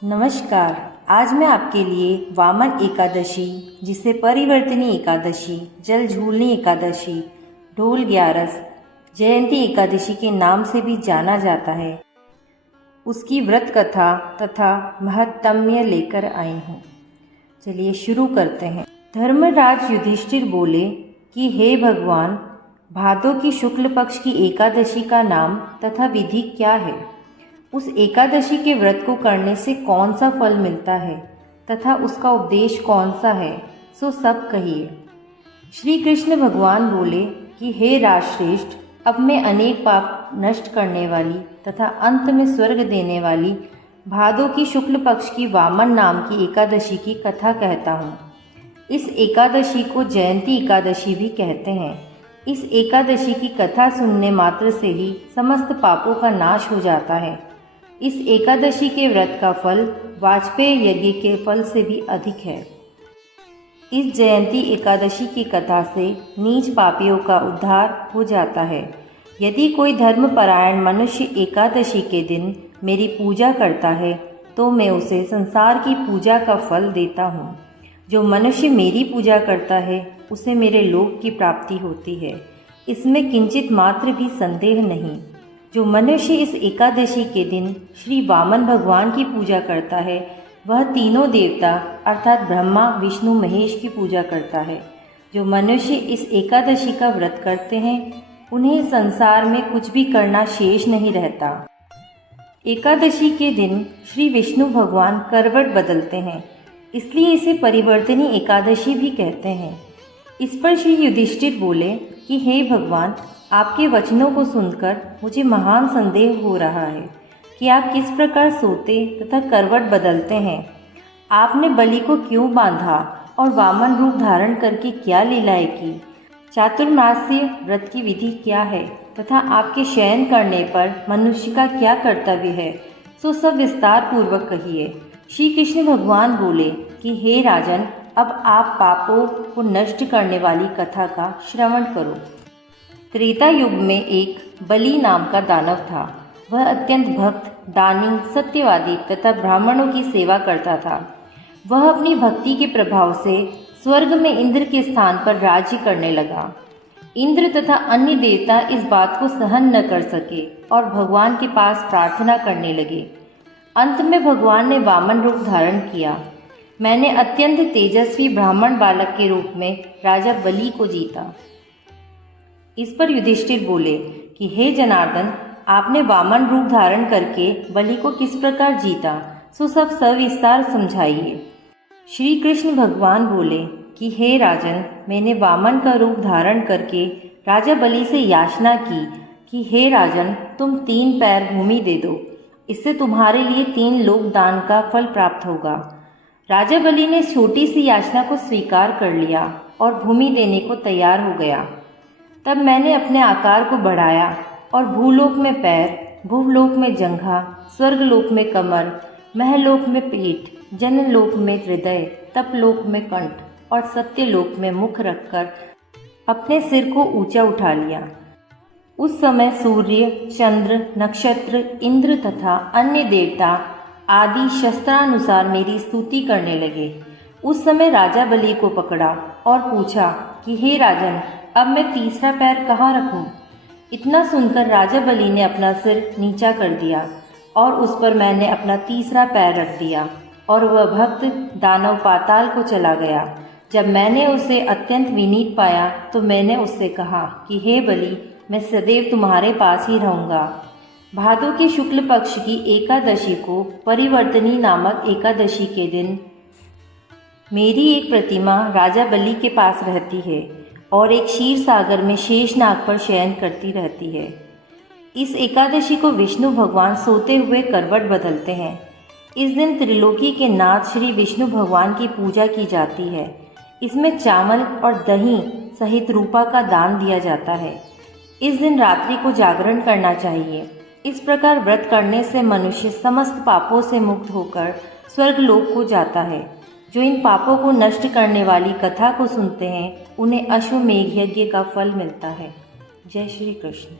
नमस्कार। आज मैं आपके लिए वामन एकादशी, जिसे परिवर्तनी एकादशी, जल झूलनी एकादशी, ढोल ग्यारस, जयंती एकादशी के नाम से भी जाना जाता है, उसकी व्रत कथा तथा महत्म्य लेकर आई हूँ। चलिए शुरू करते हैं। धर्मराज युधिष्ठिर बोले कि हे भगवान, भादों की शुक्ल पक्ष की एकादशी का नाम तथा विधि क्या है? उस एकादशी के व्रत को करने से कौन सा फल मिलता है तथा उसका उपदेश कौन सा है, सो सब कहिए। श्री कृष्ण भगवान बोले कि हे राजश्रेष्ठ, अब मैं अनेक पाप नष्ट करने वाली तथा अंत में स्वर्ग देने वाली भादों की शुक्ल पक्ष की वामन नाम की एकादशी की कथा कहता हूँ। इस एकादशी को जयंती एकादशी भी कहते हैं। इस एकादशी की कथा सुनने मात्र से ही समस्त पापों का नाश हो जाता है। इस एकादशी के व्रत का फल वाजपेय यज्ञ के फल से भी अधिक है। इस जयंती एकादशी की कथा से नीच पापियों का उद्धार हो जाता है। यदि कोई धर्मपरायण मनुष्य एकादशी के दिन मेरी पूजा करता है तो मैं उसे संसार की पूजा का फल देता हूँ। जो मनुष्य मेरी पूजा करता है उसे मेरे लोक की प्राप्ति होती है, इसमें किंचित मात्र भी संदेह नहीं। जो मनुष्य इस एकादशी के दिन श्री वामन भगवान की पूजा करता है वह तीनों देवता अर्थात ब्रह्मा, विष्णु, महेश की पूजा करता है। जो मनुष्य इस एकादशी का व्रत करते हैं उन्हें संसार में कुछ भी करना शेष नहीं रहता। एकादशी के दिन श्री विष्णु भगवान करवट बदलते हैं, इसलिए इसे परिवर्तनी एकादशी भी कहते हैं। इस पर श्री युधिष्ठिर बोले कि हे भगवान, आपके वचनों को सुनकर मुझे महान संदेह हो रहा है कि आप किस प्रकार सोते तथा करवट बदलते हैं। आपने बलि को क्यों बांधा और वामन रूप धारण करके क्या लीलाएं की? चातुर्मास्य व्रत की विधि क्या है तथा आपके शयन करने पर मनुष्य का क्या कर्तव्य है, सो सब विस्तार पूर्वक कहिए। श्री कृष्ण भगवान बोले कि हे राजन, अब आप पापों को नष्ट करने वाली कथा का श्रवण करो। त्रेता युग में एक बलि नाम का दानव था। वह अत्यंत भक्त, दानी, सत्यवादी तथा ब्राह्मणों की सेवा करता था। वह अपनी भक्ति के प्रभाव से स्वर्ग में इंद्र के स्थान पर राज्य करने लगा। इंद्र तथा अन्य देवता इस बात को सहन न कर सके और भगवान के पास प्रार्थना करने लगे। अंत में भगवान ने वामन रूप धारण किया। मैंने अत्यंत तेजस्वी ब्राह्मण बालक के रूप में राजा बलि को जीता। इस पर युधिष्ठिर बोले कि हे जनार्दन, आपने वामन रूप धारण करके बलि को किस प्रकार जीता, सो सब सविस्तार समझाइए। श्री कृष्ण भगवान बोले कि हे राजन, मैंने वामन का रूप धारण करके राजा बलि से याचना की कि हे राजन, तुम 3 पैर भूमि दे दो, इससे तुम्हारे लिए 3 लोक दान का फल प्राप्त होगा। राजा बलि ने छोटी सी याचना को स्वीकार कर लिया और भूमि देने को तैयार हो गया। तब मैंने अपने आकार को बढ़ाया और भूलोक में पैर, भूलोक में जंघा, स्वर्गलोक में कमर, महलोक में पीठ, जनलोक में हृदय, तपलोक में कंठ और सत्यलोक में मुख रखकर अपने सिर को ऊंचा उठा लिया। उस समय सूर्य, चंद्र, नक्षत्र, इंद्र तथा अन्य देवता आदि शस्त्रानुसार मेरी स्तुति करने लगे। उस समय राजा बलि को पकड़ा और पूछा कि हे राजन, अब मैं तीसरा पैर कहाँ रखूं? इतना सुनकर राजा बलि ने अपना सिर नीचा कर दिया और उस पर मैंने अपना तीसरा पैर रख दिया और वह भक्त दानव पाताल को चला गया। जब मैंने उसे अत्यंत विनीत पाया तो मैंने उससे कहा कि हे बलि, मैं सदैव तुम्हारे पास ही रहूँगा। भादों के शुक्ल पक्ष की एकादशी को परिवर्तनी नामक एकादशी के दिन मेरी एक प्रतिमा राजा बलि के पास रहती है और एक क्षीर सागर में शेषनाग पर शयन करती रहती है। इस एकादशी को विष्णु भगवान सोते हुए करवट बदलते हैं। इस दिन त्रिलोकी के नाथ श्री विष्णु भगवान की पूजा की जाती है। इसमें चावल और दही सहित रूपा का दान दिया जाता है। इस दिन रात्रि को जागरण करना चाहिए। इस प्रकार व्रत करने से मनुष्य समस्त पापों से मुक्त होकर स्वर्गलोक को जाता है। जो इन पापों को नष्ट करने वाली कथा को सुनते हैं उन्हें अश्वमेध यज्ञ का फल मिलता है। जय श्री कृष्ण।